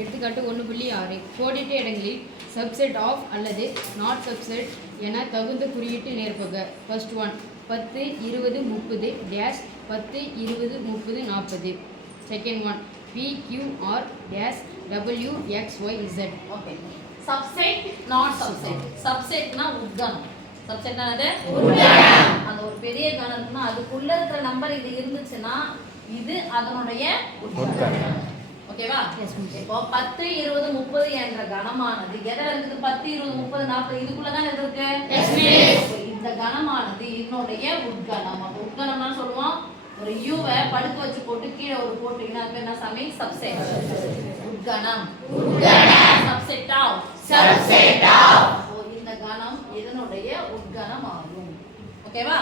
எடுத்துக்காட்டு 1.6 கோடிட்ட இடங்களில் சப்செட் ஆஃப் அல்லது நாட் சப்செட் என தகுந்த குறியீட்டு நேர்பக. First one 10 20 30 dash 10 20 30 40. Second one PQR dash WXYZ. Okay. Subset not subset. சப்செட்னா உட்கணம். சப்செட்னா அது உட்கணம். அந்த ஒரு பெரிய கணம் இருக்குன்னா அதுக்குள்ள இருக்கிற நம்பர் இது இருந்துச்சுன்னா இது அதனுடைய உட்கணம். ஓகேவா? இப்போ 10 20 30 என்ற கணமானது எதல இருக்குது? 10 20 30 40 இதுக்குள்ள தான் எது இருக்கு? இந்த கணமானது இதனுடைய உட்கணம். அப்ப உட்கணம்னா சொல்லுவோம் ஒரு யூவை படுக்க வச்சு போட்டு கீழே ஒரு போட்டீங்கன்னா அது என்ன சாமி? சப்செட். உட்கணம். Subset of. இந்த கணம் இதனுடைய உட்கணம் ஆகும். ஓகேவா?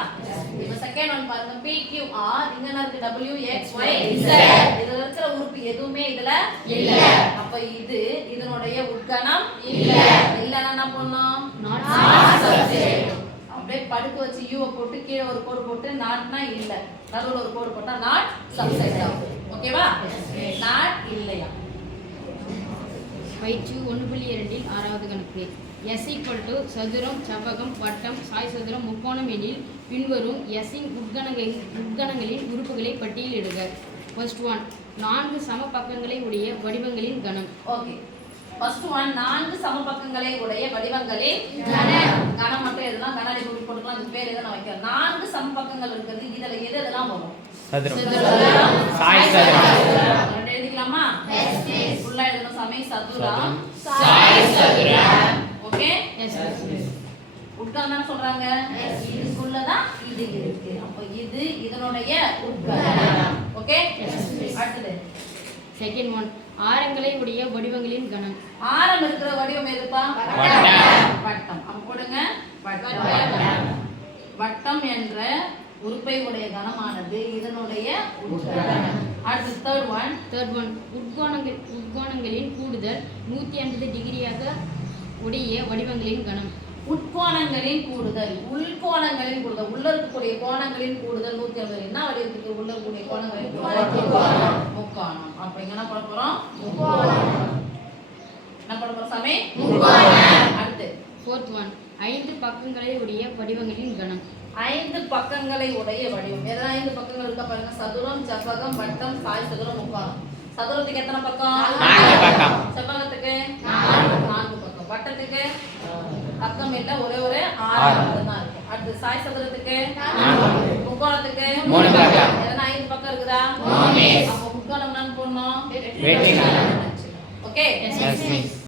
இப்போ செகண்ட் ஒன் பாருங்க. PQR இங்க என்ன இருக்கு? WXYZ. இதுல இருக்கிற உறுப்பு எதுவுமே இதுல இல்ல. அப்ப இது இதனுடைய உட்கணம் இல்ல. இல்லன்னா என்ன பண்ணனும்? Not subset. அப்படியே படுக்க வச்சு யூவை போட்டு கீழே ஒரு கோடு போட்டு நாட்னா இல்ல. நடுவுல ஒரு கோடு போட்டா நாட் சப்செட் ஆகும். ஓகேவா? நாட் இல்லையா? பயிற்சி 1.2 ஆறாவது கணக்கு. S = சதுரம் செவ்வகம் வட்டம் சாய் சதுரம் முக்கோணம் எனில் பின்வரும் S இன் உட்கணங்களின் உறுப்புகளை பட்டியலிடுக. ஃபர்ஸ்ட் ஒன் 4 சம பக்கங்களை உடைய வடிவங்களின் கணம். ஓகே. ஃபர்ஸ்ட் ஒன் 4 சம பக்கங்களை உடைய வடிவங்களின் கணம் மட்டும் எதுனா கணாடி போட்டு போட்டுக்கலாம். அது பேர் எதை நான் வைக்கிறேன். 4 சம பக்கங்கள் இருக்குது. இதுல எது எதெல்லாம் வரும்? சதுரம் சாய் சதுரம். ரெண்டு எழுதிக்கலாமா? ஃபுல்லா எழுதணும். சமய சதுரம் சாய் சதுரம். ஓகே. எஸ் உட்கணம் சொல்றாங்க. இதுக்குள்ள தான் இது இருக்கு. அப்ப இது இதனுடைய உட்கணம். ஓகே. அடுத்து செகண்ட் ஒன் ஆரங்களை உடைய வடிவங்களின் கணம். ஆரம் இருக்கிற வடிவம் எதுப்பா? வட்டம். அப்ப போடுங்க வட்டம். வட்டம் என்ற உறுப்பை உடைய கணமானது இதனுடைய உட்கணம். அடுத்து தேர்ட் ஒன் உட்கோணங்களின் கூடுதல் 180 டிகிரியாக உடைய வடிவங்களின் கணம். உட்கோணங்களின் கூடுதல் உள்கோணங்களின் கூடுதல் உள்ள இருக்கக்கூடிய கோணங்களின் கூடுதல் 180. என்ன வடிவத்துக்கு உள்ள இருக்கக்கூடிய கோணங்களின் கூடுதல்? முக்கோணம். அப்ப இங்க என்ன பண்ண போறோம்? முக்கோணம். என்ன பண்ண போறோம் சாமி? முக்கோணம். அடுத்து ஃபோர்த் ஒன் 5 பக்கங்களை உடைய வடிவங்களின் கணம். 5 பக்கங்களை உடைய வடிவம். எதனா 5 பக்கங்கள் இருக்கா பாருங்க. சதுரம் செவ்வகம் வட்டம் சாய் சதுரம் முக்கோணம். சதுரத்துக்கு எத்தனை பக்கம்? 4 பக்கம். செவ்வகத்துக்கு 4 பக்கம். வட்டத்துக்கு பக்கம் இல்ல, ஒரே 6 மட்டும் தான் இருக்கு. அடுத்து சாய் சதுரத்துக்கு முக்கோணத்துக்கு 3 பக்கம். எதனா 5 பக்கம் இருக்குதா? அப்ப முக்கோணம் என்னன்னு போடணும்? வெட்டினா. ஓகே. Yes miss.